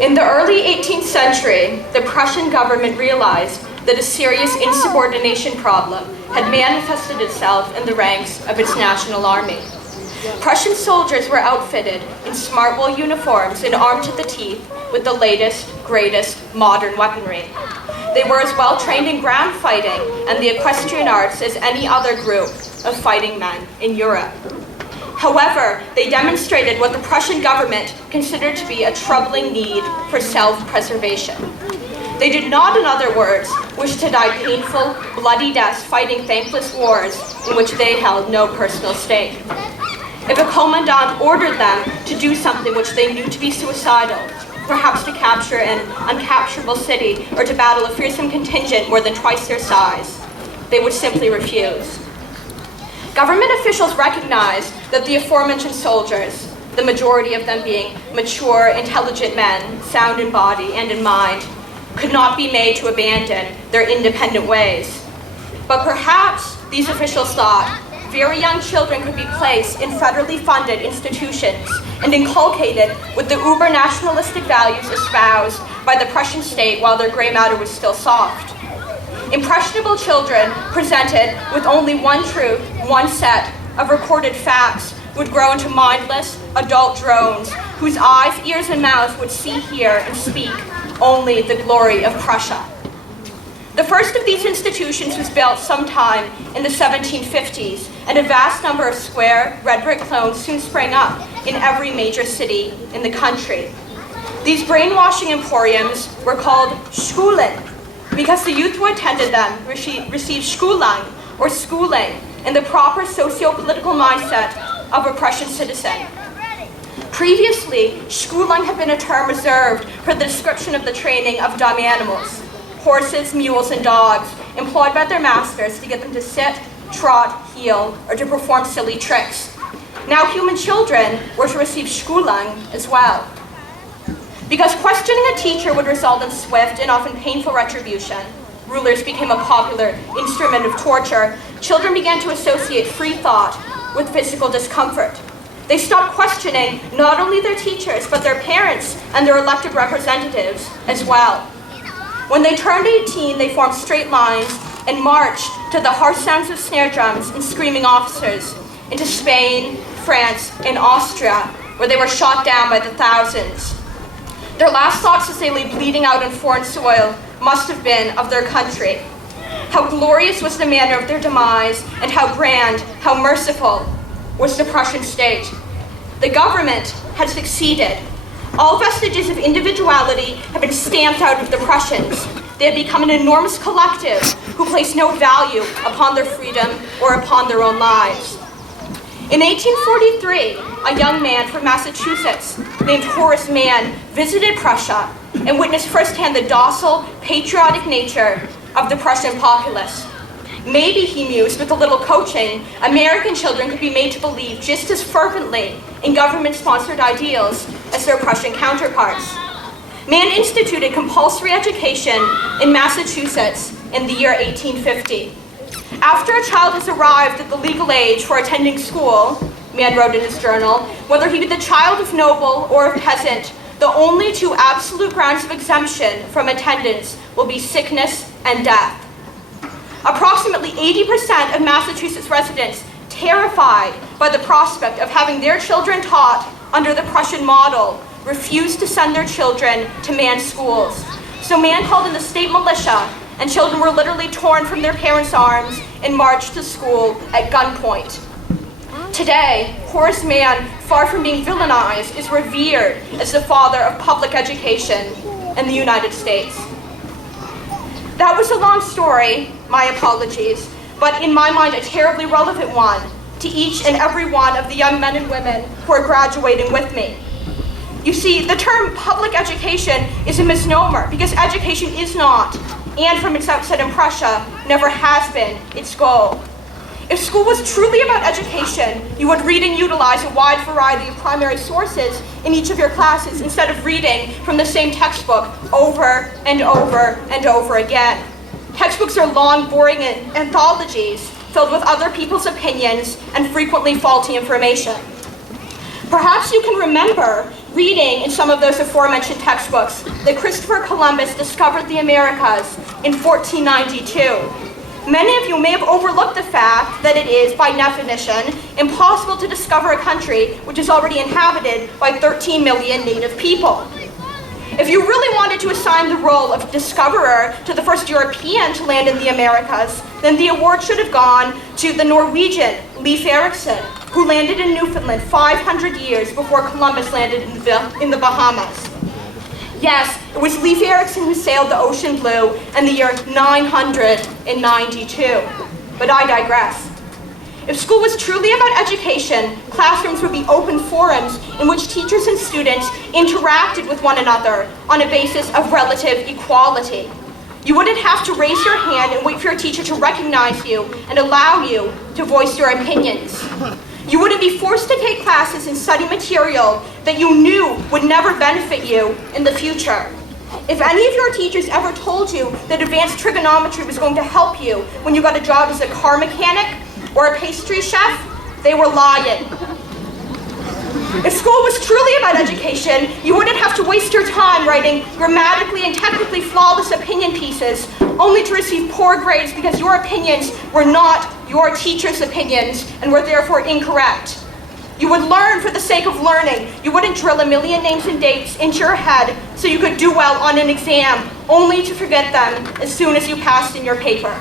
In the early 18th century, the Prussian government realized that a serious insubordination problem had manifested itself in the ranks of its national army. Prussian soldiers were outfitted in smart wool uniforms and armed to the teeth with the latest, greatest modern weaponry. They were as well trained in ground fighting and the equestrian arts as any other group of fighting men in Europe. However, they demonstrated what the Prussian government considered to be a troubling need for self-preservation. They did not, in other words, wish to die painful, bloody deaths fighting thankless wars in which they held no personal stake. If a commandant ordered them to do something which they knew to be suicidal, perhaps to capture an uncapturable city or to battle a fearsome contingent more than twice their size, they would simply refuse. Government officials recognized that the aforementioned soldiers, the majority of them being mature, intelligent men, sound in body and in mind, could not be made to abandon their independent ways. But perhaps these officials thought very young children could be placed in federally funded institutions and inculcated with the uber-nationalistic values espoused by the Prussian state while their gray matter was still soft. Impressionable children presented with only one truth, one set of recorded facts, would grow into mindless adult drones whose eyes, ears, and mouths would see, hear, and speak only the glory of Prussia. The first of these institutions was built sometime in the 1750s, and a vast number of square, red brick clones soon sprang up in every major city in the country. These brainwashing emporiums were called Schulen, because the youth who attended them received Schulung, or schooling, in the proper socio-political mindset of a Prussian citizen. Previously, Schulung had been a term reserved for the description of the training of dumb animals, horses, mules, and dogs, employed by their masters to get them to sit, trot, heel, or to perform silly tricks. Now human children were to receive Schulung as well. Because questioning a teacher would result in swift and often painful retribution, rulers became a popular instrument of torture, children began to associate free thought with physical discomfort. They stopped questioning not only their teachers, but their parents and their elected representatives as well. When they turned 18, they formed straight lines and marched to the harsh sounds of snare drums and screaming officers into Spain, France, and Austria, where they were shot down by the thousands. Their last thoughts as they lay bleeding out on foreign soil must have been of their country. How glorious was the manner of their demise, and how grand, how merciful was the Prussian state. The government had succeeded. All vestiges of individuality had been stamped out of the Prussians. They had become an enormous collective who placed no value upon their freedom or upon their own lives. In 1843, a young man from Massachusetts named Horace Mann visited Prussia and witnessed firsthand the docile, patriotic nature of the Prussian populace. Maybe, he mused, with a little coaching, American children could be made to believe just as fervently in government-sponsored ideals as their Prussian counterparts. Mann instituted compulsory education in Massachusetts in the year 1850. After a child has arrived at the legal age for attending school, Mann wrote in his journal, whether he be the child of noble or of peasant, the only two absolute grounds of exemption from attendance will be sickness and death. Approximately 80% of Massachusetts residents, terrified by the prospect of having their children taught under the Prussian model, refused to send their children to Mann schools. So Mann called in the state militia, and children were literally torn from their parents' arms and marched to school at gunpoint. Today, Horace Mann, far from being villainized, is revered as the father of public education in the United States. That was a long story, my apologies, but in my mind a terribly relevant one to each and every one of the young men and women who are graduating with me. You see, the term public education is a misnomer because education is not, and from its outset in Prussia, never has been its goal. If school was truly about education, you would read and utilize a wide variety of primary sources in each of your classes instead of reading from the same textbook over and over and over again. Textbooks are long, boring anthologies filled with other people's opinions and frequently faulty information. Perhaps you can remember reading in some of those aforementioned textbooks that Christopher Columbus discovered the Americas in 1492. Many of you may have overlooked the fact that it is, by definition, impossible to discover a country which is already inhabited by 13 million native people. If you really wanted to assign the role of discoverer to the first European to land in the Americas, then the award should have gone to the Norwegian Leif Erikson, who landed in Newfoundland 500 years before Columbus landed in the Bahamas. Yes, it was Leif Erikson who sailed the ocean blue in the year 992. But I digress. If school was truly about education, classrooms would be open forums in which teachers and students interacted with one another on a basis of relative equality. You wouldn't have to raise your hand and wait for your teacher to recognize you and allow you to voice your opinions. You wouldn't be forced to take classes and study material that you knew would never benefit you in the future. If any of your teachers ever told you that advanced trigonometry was going to help you when you got a job as a car mechanic or a pastry chef, they were lying. If school was truly about education, you wouldn't have to waste your time writing grammatically and technically flawless opinion pieces only to receive poor grades because your opinions were not your teacher's opinions and were therefore incorrect. You would learn for the sake of learning. You wouldn't drill a million names and dates into your head so you could do well on an exam, only to forget them as soon as you passed in your paper.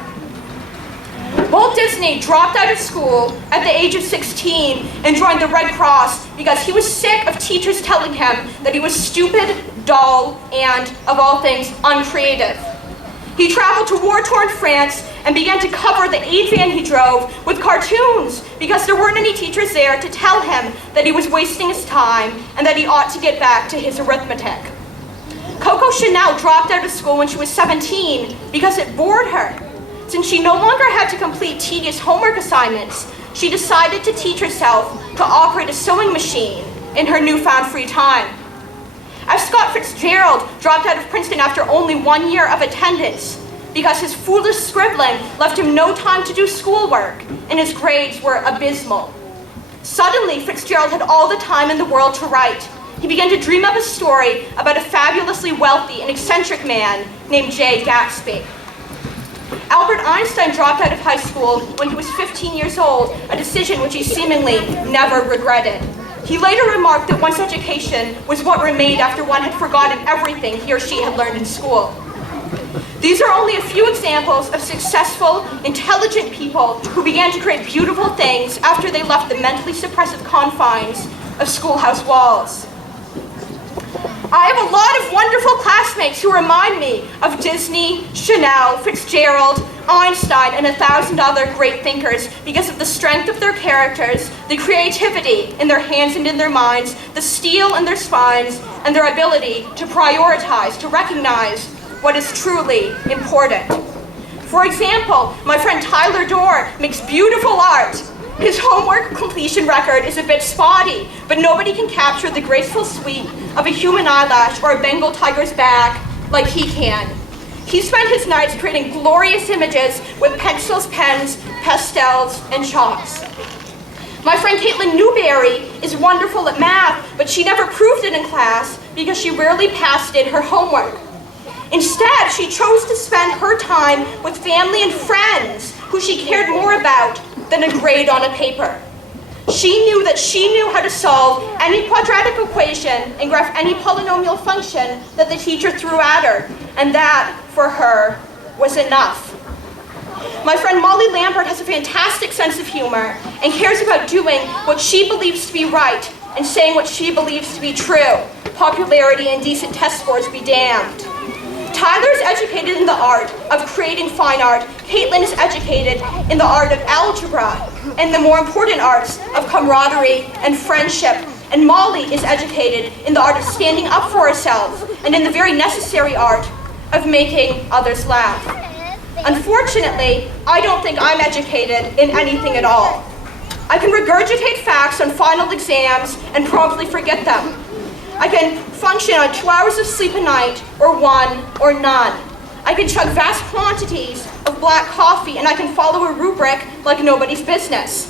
Walt Disney dropped out of school at the age of 16 and joined the Red Cross because he was sick of teachers telling him that he was stupid, dull, and, of all things, uncreative. He traveled to war-torn France and began to cover the aid van he drove with cartoons because there weren't any teachers there to tell him that he was wasting his time and that he ought to get back to his arithmetic. Coco Chanel dropped out of school when she was 17 because it bored her. Since she no longer had to complete tedious homework assignments, she decided to teach herself to operate a sewing machine in her newfound free time. F. Scott Fitzgerald dropped out of Princeton after only 1 year of attendance because his foolish scribbling left him no time to do schoolwork, and his grades were abysmal. Suddenly, Fitzgerald had all the time in the world to write. He began to dream up a story about a fabulously wealthy and eccentric man named J. Gatsby. Albert Einstein dropped out of high school when he was 15 years old, a decision which he seemingly never regretted. He later remarked that one's education was what remained after one had forgotten everything he or she had learned in school. These are only a few examples of successful, intelligent people who began to create beautiful things after they left the mentally suppressive confines of schoolhouse walls. I have a lot of wonderful classmates who remind me of Disney, Chanel, Fitzgerald, Einstein, and 1,000 other great thinkers because of the strength of their characters, the creativity in their hands and in their minds, the steel in their spines, and their ability to prioritize, to recognize what is truly important. For example, my friend Tyler Dorr makes beautiful art. His homework completion record is a bit spotty, but nobody can capture the graceful sweep of a human eyelash or a Bengal tiger's back like he can. He spent his nights creating glorious images with pencils, pens, pastels, and chalks. My friend Caitlin Newberry is wonderful at math, but she never proved it in class because she rarely passed in her homework. Instead, she chose to spend her time with family and friends who she cared more about than a grade on a paper. She knew that she knew how to solve any quadratic equation and graph any polynomial function that the teacher threw at her, and that, for her, was enough. My friend Molly Lambert has a fantastic sense of humor and cares about doing what she believes to be right and saying what she believes to be true. Popularity and decent test scores be damned. Tyler's educated in the art of creating fine art. Caitlin is educated in the art of algebra and the more important arts of camaraderie and friendship. And Molly is educated in the art of standing up for herself and in the very necessary art of making others laugh. Unfortunately, I don't think I'm educated in anything at all. I can regurgitate facts on final exams and promptly forget them. I can function on 2 hours of sleep a night, or 1, or none. I can chug vast quantities of black coffee, and I can follow a rubric like nobody's business.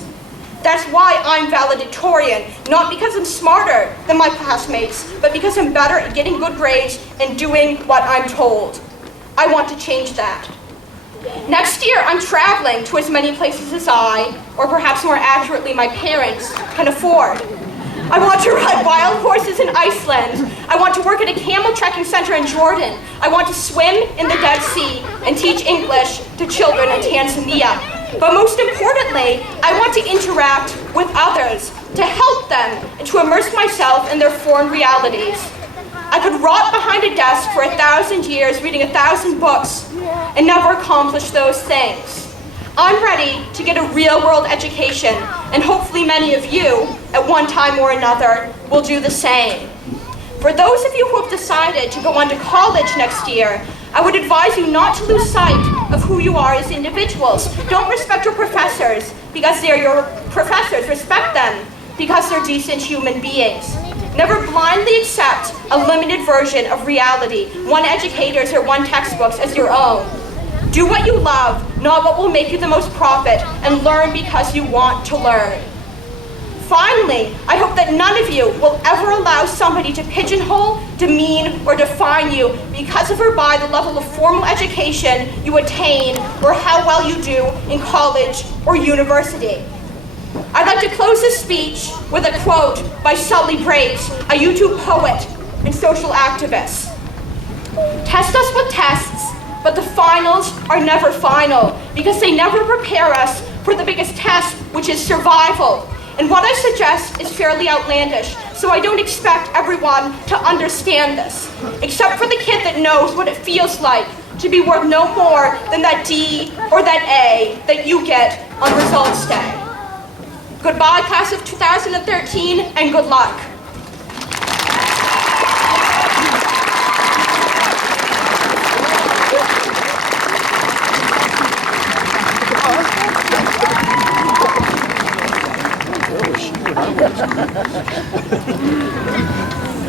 That's why I'm valedictorian, not because I'm smarter than my classmates, but because I'm better at getting good grades and doing what I'm told. I want to change that. Next year, I'm traveling to as many places as I, or perhaps more accurately, my parents, can afford. I want to ride wild horses in Iceland. I want to work at a camel trekking center in Jordan. I want to swim in the Dead Sea and teach English to children in Tanzania. But most importantly, I want to interact with others, to help them, and to immerse myself in their foreign realities. I could rot behind a desk for 1,000 years reading 1,000 books and never accomplish those things. I'm ready to get a real-world education, and hopefully many of you, at one time or another, will do the same. For those of you who have decided to go on to college next year, I would advise you not to lose sight of who you are as individuals. Don't respect your professors because they're your professors. Respect them because they're decent human beings. Never blindly accept a limited version of reality, one educator's or one textbook's as your own. Do what you love, not what will make you the most profit, and learn because you want to learn. Finally, I hope that none of you will ever allow somebody to pigeonhole, demean, or define you because of or by the level of formal education you attain or how well you do in college or university. I'd like to close this speech with a quote by Sully Braves, a YouTube poet and social activist. Test us with tests, but the finals are never final because they never prepare us for the biggest test, which is survival. And what I suggest is fairly outlandish, so I don't expect everyone to understand this, except for the kid that knows what it feels like to be worth no more than that D or that A that you get on results day. Goodbye, class of 2013, and good luck.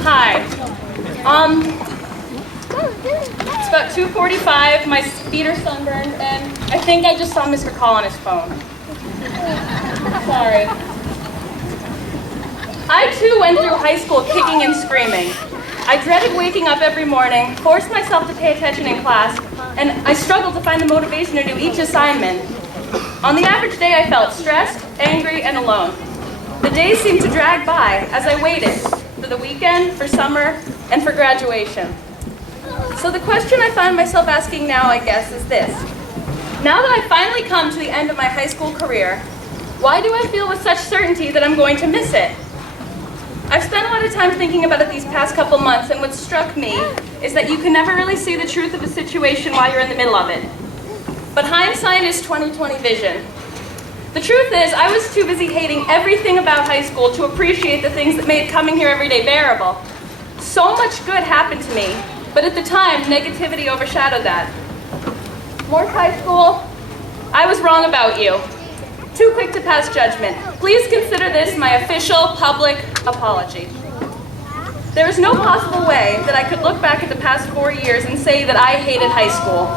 Hi. It's about 2:45, my feet are sunburned, and I think I just saw Mr. Call on his phone. Sorry. I too went through high school kicking and screaming. I dreaded waking up every morning, forced myself to pay attention in class, and I struggled to find the motivation to do each assignment. On the average day, I felt stressed, angry, and alone. The days seemed to drag by as I waited for the weekend, for summer, and for graduation. So the question I find myself asking now, I guess, is this. Now that I've finally come to the end of my high school career, why do I feel with such certainty that I'm going to miss it? I've spent a lot of time thinking about it these past couple months, and what struck me is that you can never really see the truth of a situation while you're in the middle of it. But hindsight is 20/20 vision. The truth is, I was too busy hating everything about high school to appreciate the things that made coming here every day bearable. So much good happened to me, but at the time, negativity overshadowed that. Morse High School, I was wrong about you. Too quick to pass judgment. Please consider this my official public apology. There is no possible way that I could look back at the past 4 years and say that I hated high school.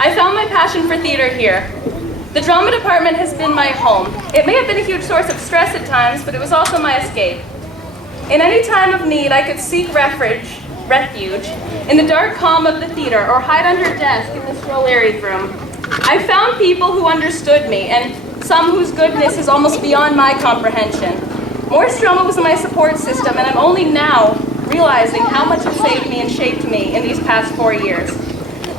I found my passion for theater here. The drama department has been my home. It may have been a huge source of stress at times, but it was also my escape. In any time of need, I could seek refuge in the dark calm of the theater or hide under a desk in Mr. O'Leary's room. I found people who understood me, and some whose goodness is almost beyond my comprehension. Morse drama was my support system, and I'm only now realizing how much it saved me and shaped me in these past 4 years.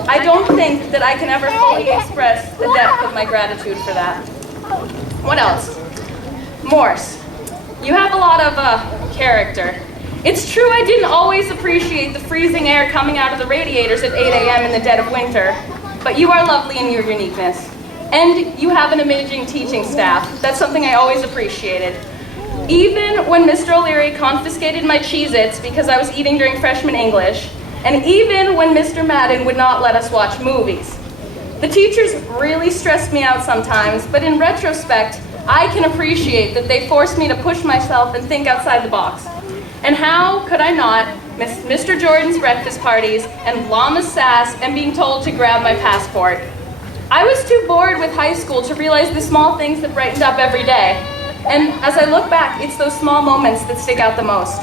I don't think that I can ever fully express the depth of my gratitude for that. What else? Morse. You have a lot of character. It's true I didn't always appreciate the freezing air coming out of the radiators at 8 a.m. in the dead of winter, but you are lovely in your uniqueness. And you have an amazing teaching staff. That's something I always appreciated. Even when Mr. O'Leary confiscated my Cheez-Its because I was eating during freshman English, and even when Mr. Madden would not let us watch movies. The teachers really stressed me out sometimes, but in retrospect, I can appreciate that they forced me to push myself and think outside the box. And how could I not miss Mr. Jordan's breakfast parties and llama's sass and being told to grab my passport? I was too bored with high school to realize the small things that brightened up every day. And as I look back, it's those small moments that stick out the most.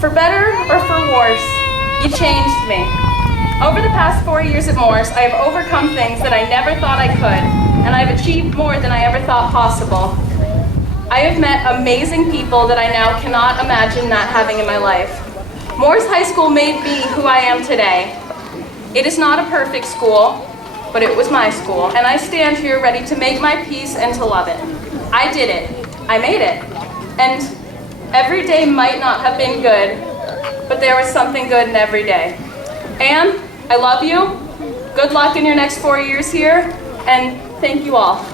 For better or for worse, you changed me. Over the past 4 years at Morse, I have overcome things that I never thought I could, and I've achieved more than I ever thought possible. I have met amazing people that I now cannot imagine not having in my life. Morse High School made me who I am today. It is not a perfect school, but it was my school, and I stand here ready to make my peace and to love it. I did it. I made it. And every day might not have been good, but there was something good in every day. Anne, I love you. Good luck in your next 4 years here, and thank you all.